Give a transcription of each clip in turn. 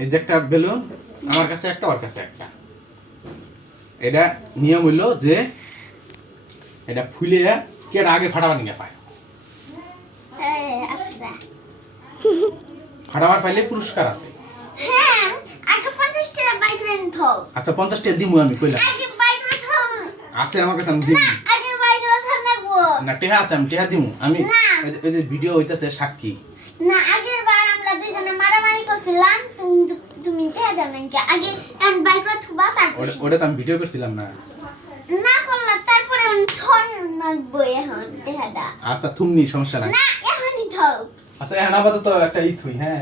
এই যে একটা বেলুন আমার কাছে একটা ওর কাছে একটা। এটা নিয়ম হইল যে এটা ফুলে কেটা আগে ফাটাবার নিয়ে পায়। আচ্ছা ফাটাবার পাইলে পুরস্কার আছে। আচ্ছা পঞ্চাশ টাকা দিমু আমি কইলাম। আছে আমার কাছে আমি দিমু না আগে বাইক রেন থাও নাকবো না টেহা আছে আমি টেহা দিমু। আমি যে- ভিডিও হইতাছে সাক্ষী। না আগের বার আমরা দুইজনে মারামারি করছিলাম তুমি টেহা না কি আগে এন বাইক তারপর ওটা- তো আমি ভিডিও করছিলাম না। না করলাম তারপরে থন নাকবো এখন টেহাটা আচ্ছা থুমনি সমস্যা নাই। না এখনই থাও। আচ্ছা এখন আপাতত একটা ই থুই হ্যাঁ?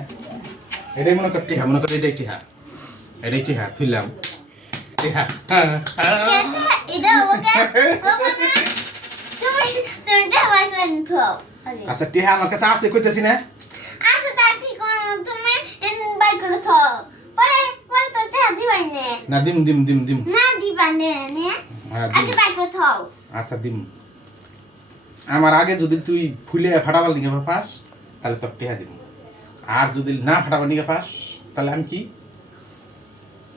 এটাই মনে কর টিহা মনে কর এটাই টিহা। এটাই টিহা থুইলাম। টিহা। হ্যাঁ, এটা ওকে ওকে আচ্ছা টিহা আমার কাছে আছে কইতেছি না? আচ্ছা তা কি করো তুমি রেন থাও। পরে পরে তো টেহা দিবাই নে। না দিম দিম দিম দিম। না দিবা নে নে। হ্যাঁ আগে বাইক রেন থাও। আচ্ছা দিম। আমার আগে যদি তুই ফুলে ফাটাবার নিকে পাস তাহলে তোর টিহা দিব আর যদি না ফাটাবার নিকে পাস তাহলে আমি কি?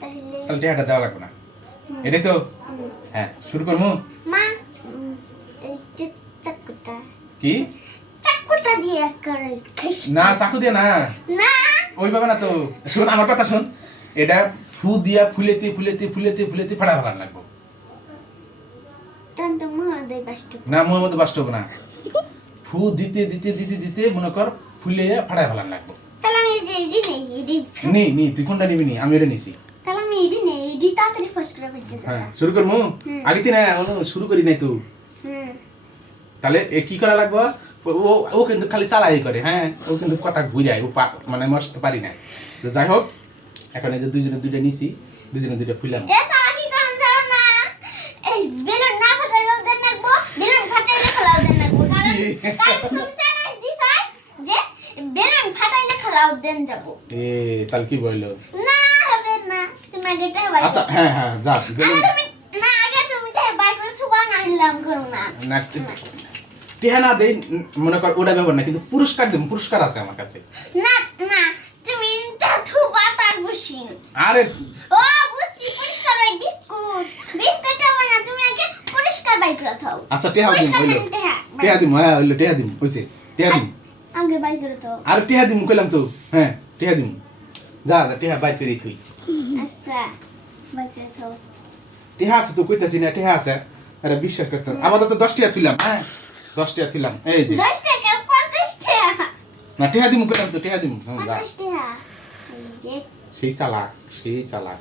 তাহলে তাহলে টিহাটা দেওয়া লাগবে না। এটাই তো? হ্যাঁ শুরু করব মা উম, এই যে চাকুটা কি? চাকুটা দিয়ে করে না চাকু দিয়ে না। না। ওইভাবে না তো। শোন আমার কথা শোন। এটা ফু দিয়া ফুলেতে ফুলেতে ফুলেতে ফুলেতে ফাটা ফেলান লাগবো। না মোর মধ্যে হবে না। ফু দিতে দিতে দিতে দিতে মনে কর ফুলে ফাটায় ফেলান লাগবো। নি নি তুই কোনটা নিবি নি? আমি এটা নিছি। হ্যাঁ শুরু করব। আগে না শুরু করি নাই তো। হুম। তাহলে এ কি করা লাগবো? ও ও কিন্তু খালি চালাই করে হ্যাঁ? ও কিন্তু কথা ঘুরায় ও মানে মস্ত পারি না। তো যাই হোক এখন এই যে দুজনে দুইটা নিছি দুজনে দুইটা ফুলাম এ কি বলল? না হবে না। তুমি আগে আচ্ছা হ্যাঁ হ্যাঁ যা আগে বেলুন। তুমি না আগে তুমি বাইক করে ছুবা না হিলাম করো না না। টেহা না দেই মনে কর ওটা ব্যাপার না কিন্তু পুরস্কার দেব পুরস্কার আছে আমার কাছে। না না তুমি টা থুবা তার বসি। আরে ও বুঝছি পরিষ্কার বাইক বিস্কুট। বিস্কুট হবে না তুমি আগে পরিষ্কার বাইক রাখাও আচ্ছা টেহা দিম হইল। টেহা টেহা দিম হ্যাঁ হইল টেহা দিম হইছে টেহা দিম। আগে বাইক রাখাও আর টেহা দিম কইলাম তো হ্যাঁ টেহা দিম। যা যা টেহা বাই করে তুই। আচ্ছা বাইক রাখাও টেহা আছে তো কইতাছি না টেহা আছে। আরে বিশ্বাস করতে আপাতত দশ টিয়া থুইলাম হ্যাঁ। দশ টিয়া থুইলাম এই যে। টাকা টাকা। না টেহা দিম কইলাম তো টেহা দিম। হ্যাঁ টাকা। সেই চালাক সেই চালাক।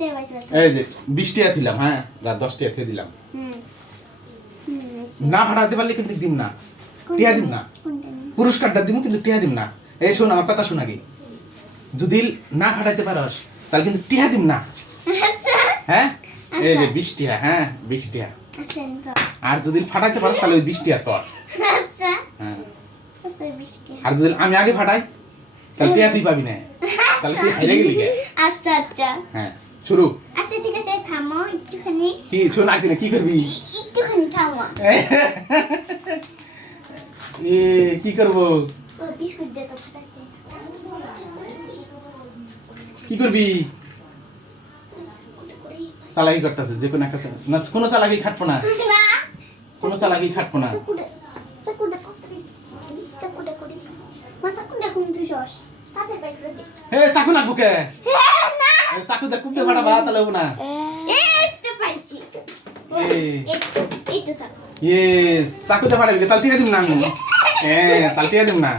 টাকা এই যে বিশ টিয়া থুইলাম হ্যাঁ? যা দশ টিয়া থুই দিলাম। না ভাড়াতে পারলে কিন্তু দিম না। টিয়া দিম? না। পুরস্কারটা দিব কিন্তু টিয়া দিম না। এই শোন আমার কথা শোন আগে। যদি না ফাটাইতে পারস তাহলে কিন্তু টিয়া দিম না। আচ্ছা। হ্যাঁ? এই যে আচ্ছা। বিশ টিয়া হ্যাঁ? বিশ টিয়া আর যদি ফাটাইতে পারস তাহলে ওই বিশ টিয়া তোর। আচ্ছা। হ্যাঁ। আচ্ছা আর যদি আমি আগে ফাটাই তাহলে তুই পাবি না। তাহলে তুই হাইরে গেলি আচ্ছা আচ্ছা। হ্যাঁ শুরু। আচ্ছা ঠিক আছে থামো একটুখানি। কি শোন আর কি করবি? একটুখানি থামো। এ কি করব? বিস্কুট দে তো ফাটাতে কি করবি? চালাকি করতেছে যে কোনো একটা না কোনো চালাকি খাটবো না। কোনো চালাকি খাটবো না। হে চাকু না বুকে চাকু দে কুপতে ফাটাবা তাহলে হব না। এই তো পাইছি। এই। এই তো চাকু। ইয়ে দে ফাটাবি তাহলে টিয়া দিম না আমি হ্যাঁ তাহলে টিয়া দিম না।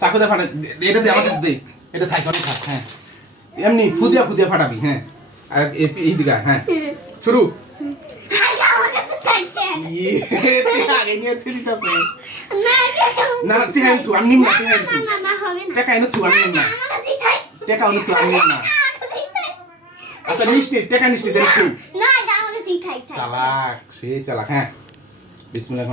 চাকু দে ফাটা এটা দে আমার কাছে দে। এটা থাক অনেক থাক হ্যাঁ। এমনি ফুদিয়া ফুদিয়া ফাটাবি হ্যাঁ। আর এ- এই দিকে হ্যাঁ শুরু ইয়ে না না টিয়া তু আমি না না তু না না না আমি না টাকা এনে তু আমি না আচ্ছা নিশ্চিত টাকা নিশ্চিত দেখ না থাক থাক চালাক সে চালাক হ্যাঁ বিসমিল্লাহ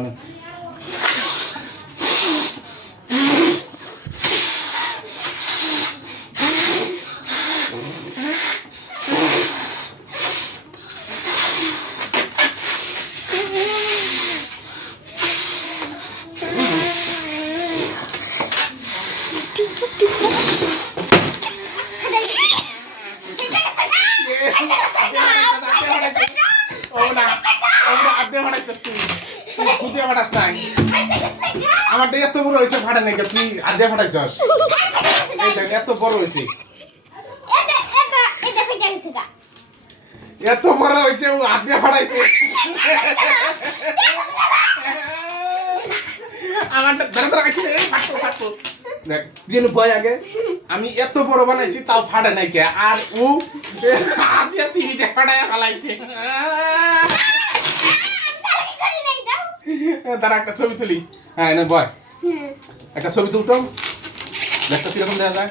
আমারটা এত বড় হয়েছে ফাটে নাকি, তুই আদে ফাটাইছস এত বড় হয়েছে। এত বড় হয়েছে, ও আদে ফাটাইছে আমারটা ধরে ধরে রাখি দেখ যেন ভয় আগে। আমি এত বড় বানাইছি, তাও ফাটে নাই আর ও ফেলাইছে। তারা একটা ছবি তুলি। হ্যাঁ না বয়। একটা ছবি তুলতো। দেখতো কীরকম দেখা যায়।